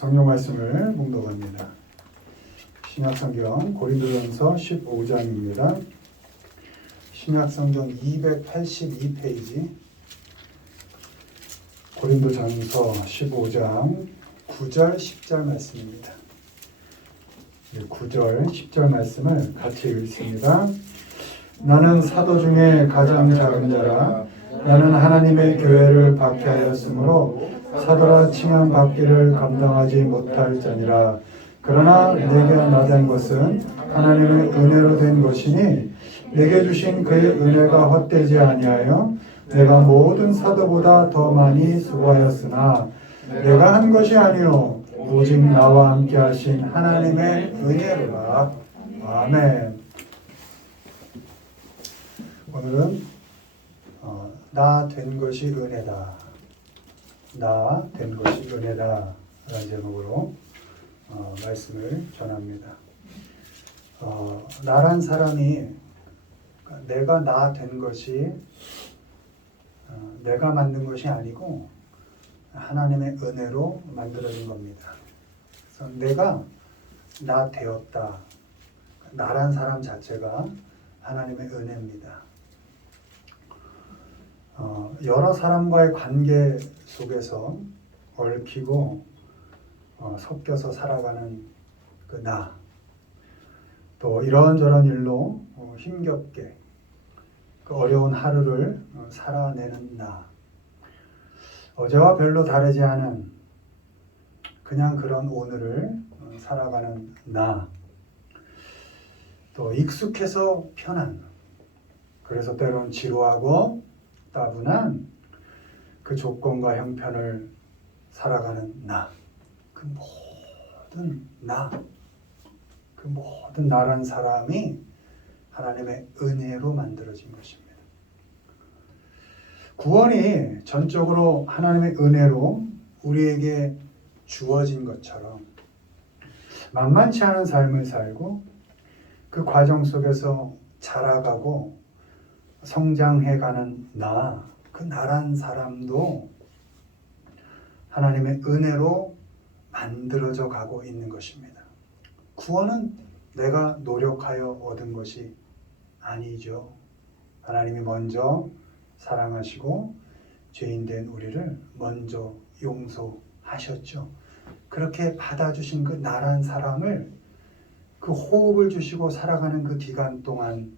성경 말씀을 봉독합니다. 신약성경 고린도전서 15장입니다. 신약성경 282페이지 고린도전서 15장 9절 10절 말씀입니다. 9절 10절 말씀을 같이 읽습니다. 나는 사도 중에 가장 작은 자라. 나는 하나님의 교회를 박해하였으므로 사도라 칭함받기를 감당하지 못할 자니라. 그러나 내게 나된 것은 하나님의 은혜로 된 것이니 내게 주신 그의 은혜가 헛되지 아니하여 내가 모든 사도보다 더 많이 수고하였으나 내가 한 것이 아니요 오직 나와 함께 하신 하나님의 은혜로라. 아멘. 오늘은 나 된 것이 은혜다. 나 된 것이 은혜다 라는 제목으로 말씀을 전합니다. 나란 사람이 내가 나 된 것이 내가 만든 것이 아니고 하나님의 은혜로 만들어진 겁니다. 그래서 내가 나 되었다. 나란 사람 자체가 하나님의 은혜입니다. 여러 사람과의 관계 속에서 얽히고 섞여서 살아가는 그 나, 또 이런저런 일로 힘겹게 그 어려운 하루를 살아내는 나, 어제와 별로 다르지 않은 그냥 그런 오늘을 살아가는 나, 또 익숙해서 편한, 그래서 때론 지루하고 따분한 그 조건과 형편을 살아가는 나, 그 모든 나, 그 모든 나란 사람이 하나님의 은혜로 만들어진 것입니다. 구원이 전적으로 하나님의 은혜로 우리에게 주어진 것처럼 만만치 않은 삶을 살고 그 과정 속에서 자라가고 성장해가는 나, 그 나란 사람도 하나님의 은혜로 만들어져 가고 있는 것입니다. 구원은 내가 노력하여 얻은 것이 아니죠. 하나님이 먼저 사랑하시고 죄인된 우리를 먼저 용서하셨죠. 그렇게 받아주신 그 나란 사람을 그 호흡을 주시고 살아가는 그 기간 동안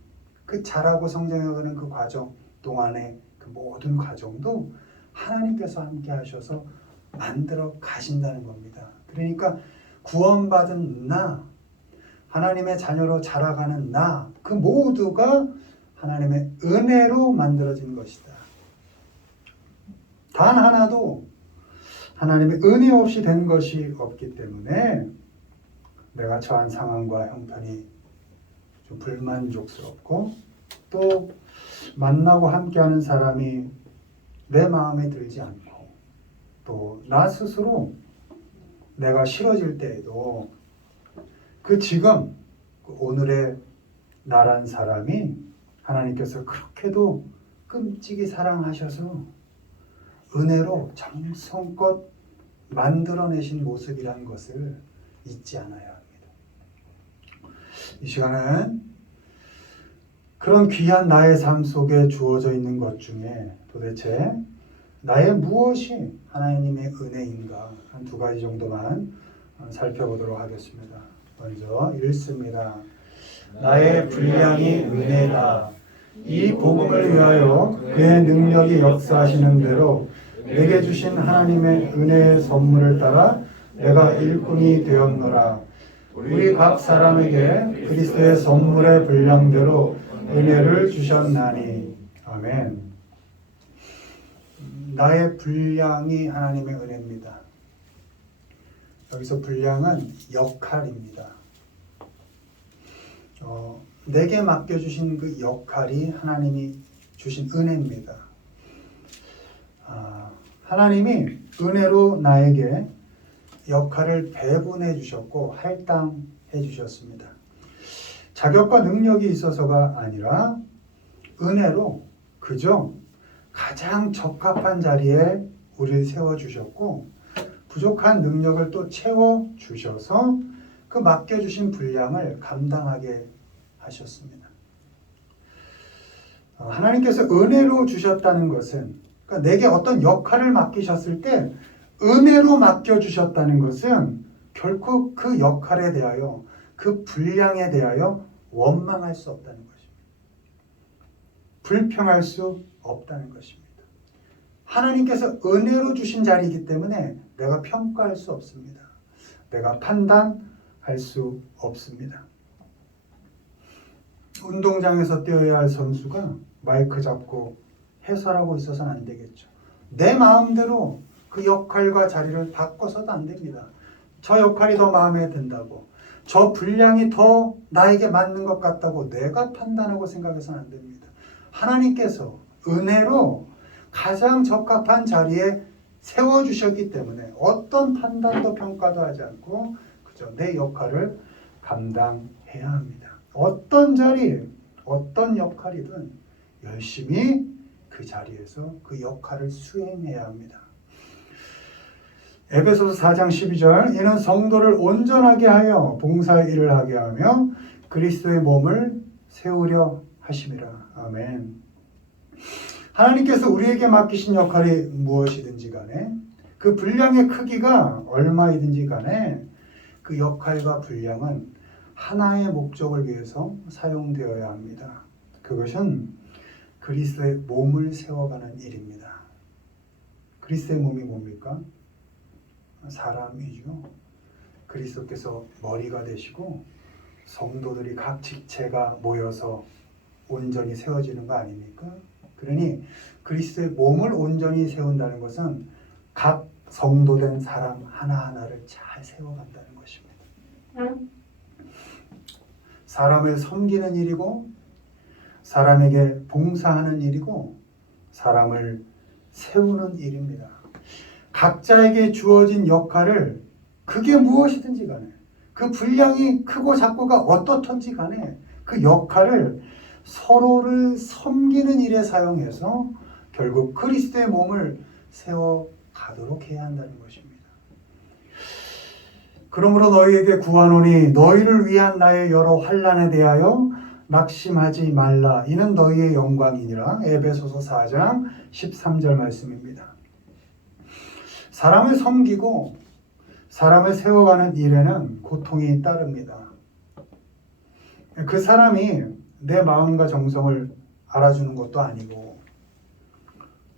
그 자라고 성장해가는 그 과정 동안의 그 모든 과정도 하나님께서 함께 하셔서 만들어 가신다는 겁니다. 그러니까 구원받은 나, 하나님의 자녀로 자라가는 나, 그 모두가 하나님의 은혜로 만들어진 것이다. 단 하나도 하나님의 은혜 없이 된 것이 없기 때문에 내가 처한 상황과 형편이 좀 불만족스럽고 또 만나고 함께하는 사람이 내 마음에 들지 않고 또 나 스스로 내가 싫어질 때에도 그 지금 그 오늘의 나란 사람이 하나님께서 그렇게도 끔찍이 사랑하셔서 은혜로 정성껏 만들어내신 모습이라는 것을 잊지 않아야 합니다. 이 시간은 그런 귀한 나의 삶 속에 주어져 있는 것 중에 도대체 나의 무엇이 하나님의 은혜인가 한 두 가지 정도만 살펴보도록 하겠습니다. 먼저 읽습니다. 나의 분량이 은혜다. 이 복음을 위하여 그의 능력이 역사하시는 대로 내게 주신 하나님의 은혜의 선물을 따라 내가 일꾼이 되었노라. 우리 각 사람에게 그리스도의 선물의 분량대로 은혜를 주셨나니. 아멘. 나의 분량이 하나님의 은혜입니다. 여기서 분량은 역할입니다. 내게 맡겨주신 그 역할이 하나님이 주신 은혜입니다. 하나님이 은혜로 나에게 역할을 배분해 주셨고 할당해 주셨습니다. 자격과 능력이 있어서가 아니라 은혜로 그저 가장 적합한 자리에 우리를 세워주셨고 부족한 능력을 또 채워주셔서 그 맡겨주신 분량을 감당하게 하셨습니다. 하나님께서 은혜로 주셨다는 것은, 그러니까 내게 어떤 역할을 맡기셨을 때 은혜로 맡겨주셨다는 것은 결코 그 역할에 대하여, 그 분량에 대하여 원망할 수 없다는 것입니다. 불평할 수 없다는 것입니다. 하나님께서 은혜로 주신 자리이기 때문에 내가 평가할 수 없습니다. 내가 판단할 수 없습니다. 운동장에서 뛰어야 할 선수가 마이크 잡고 해설하고 있어서는 안 되겠죠. 내 마음대로 그 역할과 자리를 바꿔서도 안 됩니다. 저 역할이 더 마음에 든다고, 저 분량이 더 나에게 맞는 것 같다고 내가 판단하고 생각해서는 안 됩니다. 하나님께서 은혜로 가장 적합한 자리에 세워주셨기 때문에 어떤 판단도 평가도 하지 않고 그저 내 역할을 감당해야 합니다. 어떤 자리, 어떤 역할이든 열심히 그 자리에서 그 역할을 수행해야 합니다. 에베소서 4장 12절, 이는 성도를 온전하게 하여 봉사의 일을 하게 하며 그리스도의 몸을 세우려 하심이라. 아멘. 하나님께서 우리에게 맡기신 역할이 무엇이든지 간에, 그 분량의 크기가 얼마이든지 간에 그 역할과 분량은 하나의 목적을 위해서 사용되어야 합니다. 그것은 그리스도의 몸을 세워가는 일입니다. 그리스도의 몸이 뭡니까? 사람이죠. 그리스도께서 머리가 되시고 성도들이 각 직체가 모여서 온전히 세워지는 거 아닙니까? 그러니 그리스도의 몸을 온전히 세운다는 것은 각 성도된 사람 하나하나를 잘 세워간다는 것입니다. 사람을 섬기는 일이고, 사람에게 봉사하는 일이고, 사람을 세우는 일입니다. 각자에게 주어진 역할을, 그게 무엇이든지 간에, 그 분량이 크고 작고가 어떻든지 간에 그 역할을 서로를 섬기는 일에 사용해서 결국 그리스도의 몸을 세워가도록 해야 한다는 것입니다. 그러므로 너희에게 구하노니 너희를 위한 나의 여러 환난에 대하여 낙심하지 말라. 이는 너희의 영광이니라. 에베소서 4장 13절 말씀입니다. 사람을 섬기고 사람을 세워가는 일에는 고통이 따릅니다. 그 사람이 내 마음과 정성을 알아주는 것도 아니고,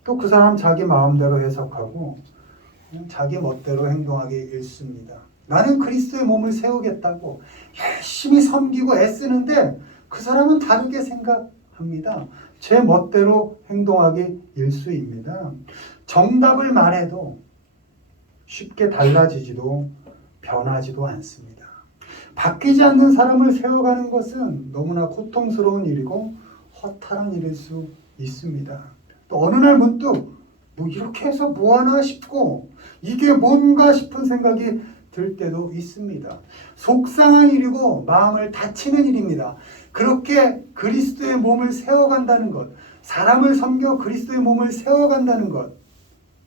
또 그 사람 자기 마음대로 해석하고 자기 멋대로 행동하기 일쑤입니다. 나는 그리스도의 몸을 세우겠다고 열심히 섬기고 애쓰는데 그 사람은 다르게 생각합니다. 제 멋대로 행동하기 일쑤입니다. 정답을 말해도 쉽게 달라지지도 변하지도 않습니다. 바뀌지 않는 사람을 세워가는 것은 너무나 고통스러운 일이고 허탈한 일일 수 있습니다. 또 어느 날 문득 뭐 이렇게 해서 뭐하나 싶고 이게 뭔가 싶은 생각이 들 때도 있습니다. 속상한 일이고 마음을 다치는 일입니다. 그렇게 그리스도의 몸을 세워간다는 것, 사람을 섬겨 그리스도의 몸을 세워간다는 것,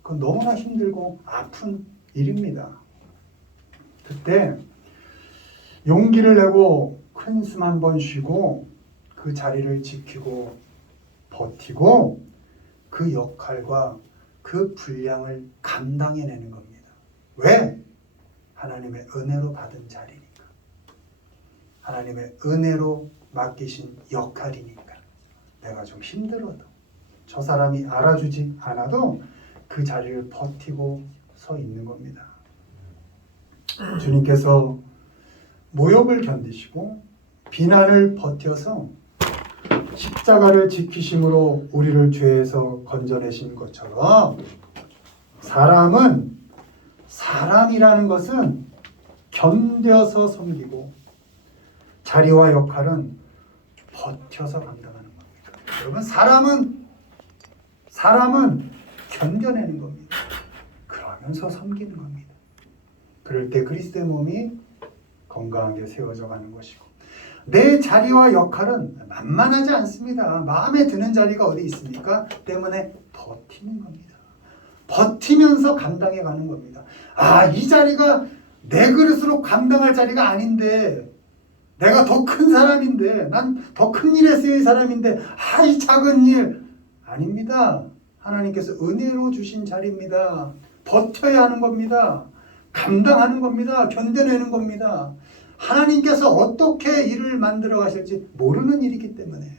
그건 너무나 힘들고 아픈 일입니다. 그때 용기를 내고 큰 숨 한 번 쉬고 그 자리를 지키고 버티고 그 역할과 그 분량을 감당해내는 겁니다. 왜? 하나님의 은혜로 받은 자리니까. 하나님의 은혜로 맡기신 역할이니까. 내가 좀 힘들어도, 저 사람이 알아주지 않아도 그 자리를 버티고 서 있는 겁니다. 주님께서 모욕을 견디시고 비난을 버텨서 십자가를 지키심으로 우리를 죄에서 건져내신 것처럼, 사람이라는 것은 견뎌서 섬기고 자리와 역할은 버텨서 감당하는 겁니다. 여러분, 사람은 견뎌내는 겁니다. 그러면서 섬기는 겁니다. 그럴 때 그리스도의 몸이 건강하게 세워져 가는 것이고, 내 자리와 역할은 만만하지 않습니다. 마음에 드는 자리가 어디 있습니까? 때문에 버티는 겁니다. 버티면서 감당해 가는 겁니다. 아, 이 자리가 내 그릇으로 감당할 자리가 아닌데, 내가 더 큰 사람인데, 난 더 큰 일에 쓰일 사람인데, 아, 이 작은 일. 아닙니다. 하나님께서 은혜로 주신 자리입니다. 버텨야 하는 겁니다. 감당하는 겁니다. 견뎌내는 겁니다. 하나님께서 어떻게 일을 만들어 가실지 모르는 일이기 때문에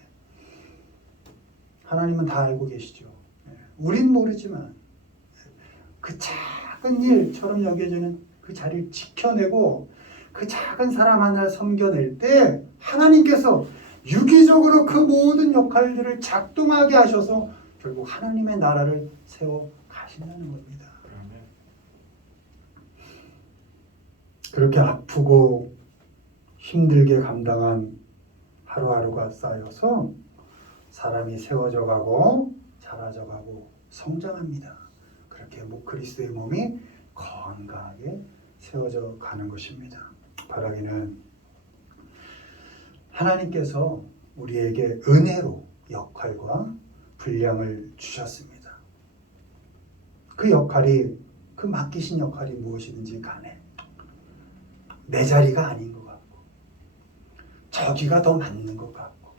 하나님은 다 알고 계시죠. 우린 모르지만 그 작은 일처럼 여겨지는 그 자리를 지켜내고 그 작은 사람 하나를 섬겨낼 때 하나님께서 유기적으로 그 모든 역할들을 작동하게 하셔서 결국 하나님의 나라를 세워 가신다는 겁니다. 그렇게 아프고 힘들게 감당한 하루하루가 쌓여서 사람이 세워져 가고 자라져 가고 성장합니다. 그렇게 그리스도의 몸이 건강하게 세워져 가는 것입니다. 바라기는 하나님께서 우리에게 은혜로 역할과 분량을 주셨습니다. 그 역할이, 그 맡기신 역할이 무엇이든지 간에 내 자리가 아닌 것 같고, 저기가 더 맞는 것 같고,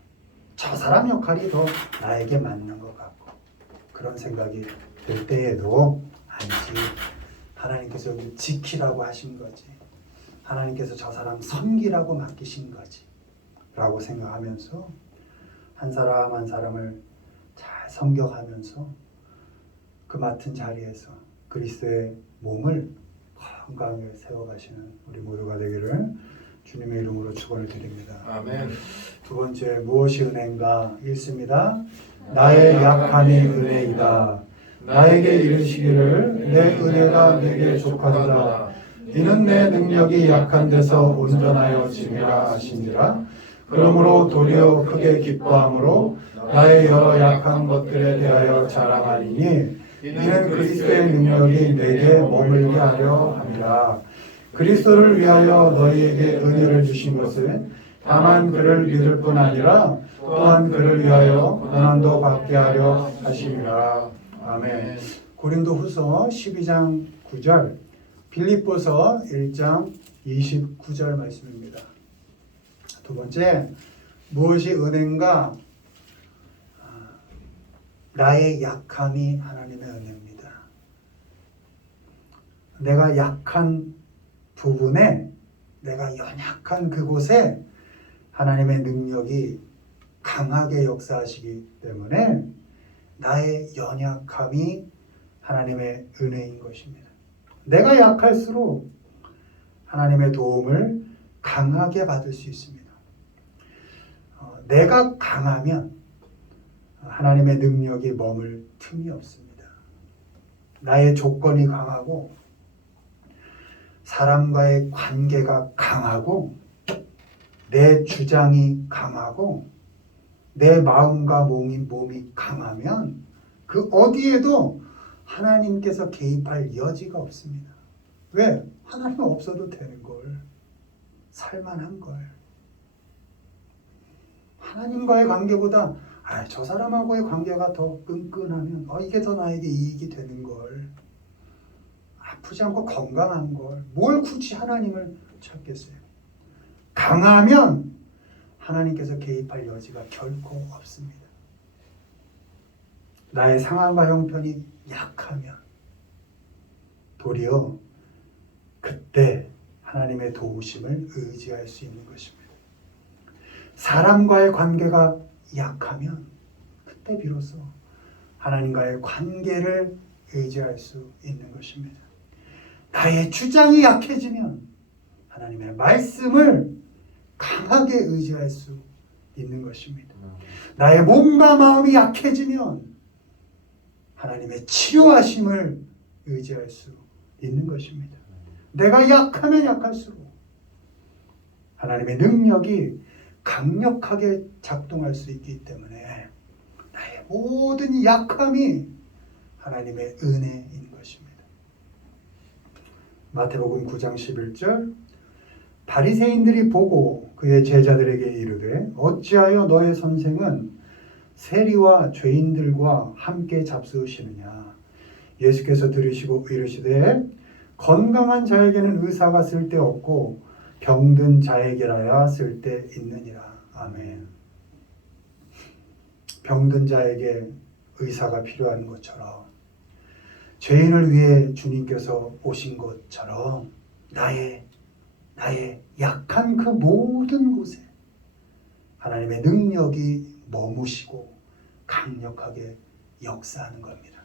저 사람 역할이 더 나에게 맞는 것 같고, 그런 생각이 들 때에도 아니지, 하나님께서 여기 지키라고 하신 거지, 하나님께서 저 사람 섬기라고 맡기신 거지 라고 생각하면서 한 사람 한 사람을 잘 섬겨가면서 그 맡은 자리에서 그리스도의 몸을 건강하게 세워가시는 우리 모두가 되기를 주님의 이름으로 축원을 드립니다. 아멘. 두 번째, 무엇이 은혜인가? 읽습니다. 나의 약함이 은혜이다. 나에게 이르시기를 내 은혜가 네게 족하도다. 이는 내 능력이 약한 데서 온전하여 짐이라 하시니라. 그러므로 도리어 크게 기뻐함으로 나의 여러 약한 것들에 대하여 자랑하리니 이는 그리스도의 능력이 내게 머물게 하려 함이라. 그리스도를 위하여 너희에게 은혜를 주신 것은 다만 그를 믿을 뿐 아니라 또한 그를 위하여 고난도 받게 하려 하심이라. 아멘. 고린도후서 12장 9절, 빌립보서 1장 29절 말씀입니다. 두 번째, 무엇이 은혜인가? 나의 약함이 하나님의 은혜입니다. 내가 약한 부분에, 내가 연약한 그곳에 하나님의 능력이 강하게 역사하시기 때문에 나의 연약함이 하나님의 은혜인 것입니다. 내가 약할수록 하나님의 도움을 강하게 받을 수 있습니다. 내가 강하면 하나님의 능력이 머물 틈이 없습니다. 나의 조건이 강하고 사람과의 관계가 강하고 내 주장이 강하고 내 마음과 몸이 강하면 그 어디에도 하나님께서 개입할 여지가 없습니다. 왜? 하나님 없어도 되는 걸, 살만한 걸. 하나님과의 관계보다 저 사람하고의 관계가 더 끈끈하면 이게 더 나에게 이익이 되는 걸, 아프지 않고 건강한 걸, 뭘 굳이 하나님을 찾겠어요. 강하면 하나님께서 개입할 여지가 결코 없습니다. 나의 상황과 형편이 약하면 도리어 그때 하나님의 도우심을 의지할 수 있는 것입니다. 사람과의 관계가 약하면 그때 비로소 하나님과의 관계를 의지할 수 있는 것입니다. 나의 주장이 약해지면 하나님의 말씀을 강하게 의지할 수 있는 것입니다. 나의 몸과 마음이 약해지면 하나님의 치료하심을 의지할 수 있는 것입니다. 내가 약하면 약할수록 하나님의 능력이 강력하게 작동할 수 있기 때문에 나의 모든 약함이 하나님의 은혜인 것입니다. 마태복음 9장 11절, 바리새인들이 보고 그의 제자들에게 이르되 어찌하여 너의 선생은 세리와 죄인들과 함께 잡수시느냐? 예수께서 들으시고 이르시되 건강한 자에게는 의사가 쓸데없고 병든 자에게라야 쓸데있느니라. 아멘. 병든 자에게 의사가 필요한 것처럼 죄인을 위해 주님께서 오신 것처럼 나의 약한 그 모든 곳에 하나님의 능력이 머무시고 강력하게 역사하는 겁니다.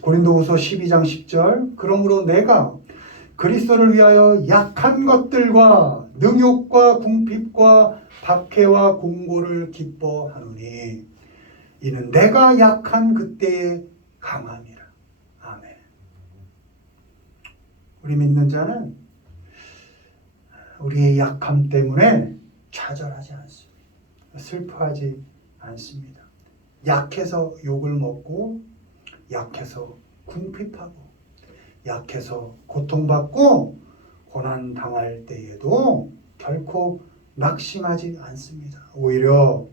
고린도후서 12장 10절 그러므로 내가 그리스도를 위하여 약한 것들과 능욕과 궁핍과 박해와 공고를 기뻐하노니 이는 내가 약한 그때에 강함이라. 아멘. 우리 믿는 자는 우리의 약함 때문에 좌절하지 않습니다. 슬퍼하지 않습니다. 약해서 욕을 먹고 약해서 궁핍하고 약해서 고통받고 고난당할 때에도 결코 낙심하지 않습니다. 오히려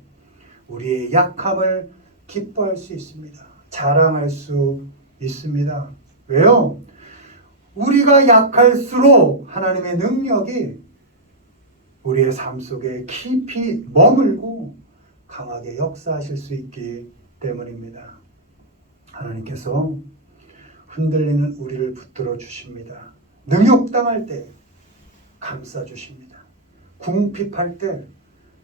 우리의 약함을 기뻐할 수 있습니다. 자랑할 수 있습니다. 왜요? 우리가 약할수록 하나님의 능력이 우리의 삶 속에 깊이 머물고 강하게 역사하실 수 있기 때문입니다. 하나님께서 흔들리는 우리를 붙들어 주십니다. 능욕당할 때 감싸 주십니다. 궁핍할 때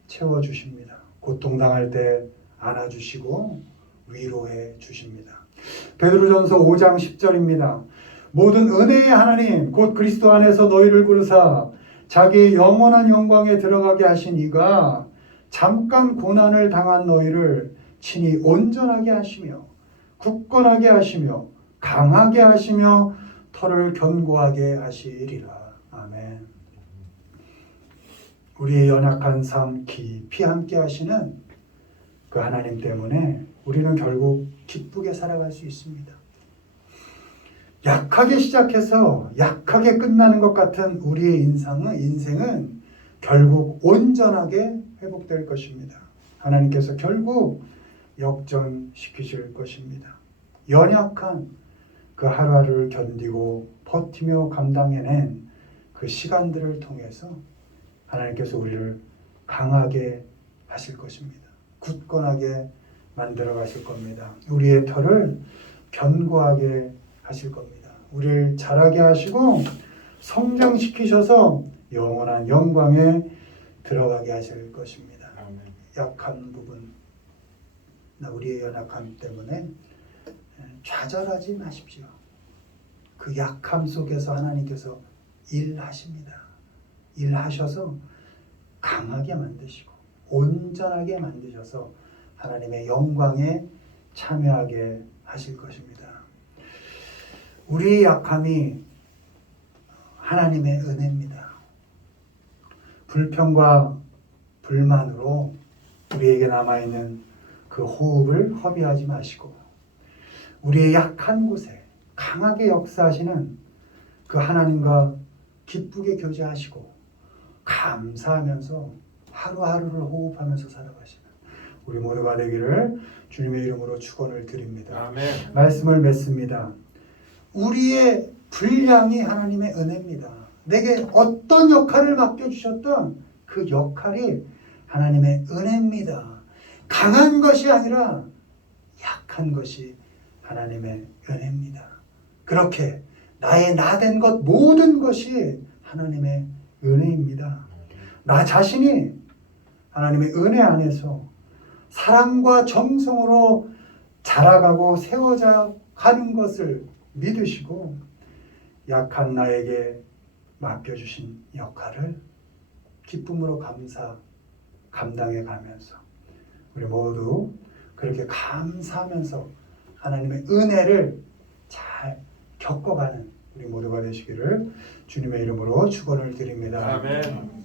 채워 주십니다. 고통당할 때 안아주시고 위로해 주십니다. 베드로전서 5장 10절입니다. 모든 은혜의 하나님 곧 그리스도 안에서 너희를 부르사 자기의 영원한 영광에 들어가게 하신 이가 잠깐 고난을 당한 너희를 친히 온전하게 하시며 굳건하게 하시며 강하게 하시며 터를 견고하게 하시리라. 아멘. 우리의 연약한 삶 깊이 함께 하시는 그 하나님 때문에 우리는 결국 기쁘게 살아갈 수 있습니다. 약하게 시작해서 약하게 끝나는 것 같은 우리의 인생은 결국 온전하게 회복될 것입니다. 하나님께서 결국 역전시키실 것입니다. 연약한 그 하루하루를 견디고 버티며 감당해낸 그 시간들을 통해서 하나님께서 우리를 강하게 하실 것입니다. 굳건하게 만들어 가실 겁니다. 우리의 터를 견고하게 하실 겁니다. 우리를 자라게 하시고 성장시키셔서 영원한 영광에 들어가게 하실 것입니다. 아멘. 약한 부분, 우리의 연약함 때문에 좌절하지 마십시오. 그 약함 속에서 하나님께서 일하십니다. 일하셔서 강하게 만드시고 온전하게 만드셔서 하나님의 영광에 참여하게 하실 것입니다. 우리의 약함이 하나님의 은혜입니다. 불평과 불만으로 우리에게 남아있는 그 호흡을 허비하지 마시고 우리의 약한 곳에 강하게 역사하시는 그 하나님과 기쁘게 교제하시고 감사하면서 하루하루를 호흡하면서 살아가시는 우리 모두가 되기를 주님의 이름으로 축원을 드립니다. 아멘. 말씀을 맺습니다. 우리의 분량이 하나님의 은혜입니다. 내게 어떤 역할을 맡겨주셨던 그 역할이 하나님의 은혜입니다. 강한 것이 아니라 약한 것이 하나님의 은혜입니다. 그렇게 나의 나된 것 모든 것이 하나님의 은혜입니다. 나 자신이 하나님의 은혜 안에서 사랑과 정성으로 자라가고 세워져 가는 것을 믿으시고 약한 나에게 맡겨주신 역할을 기쁨으로 감당해 가면서 우리 모두 그렇게 감사하면서 하나님의 은혜를 잘 겪어가는 우리 모두가 되시기를 주님의 이름으로 축원을 드립니다. 아멘.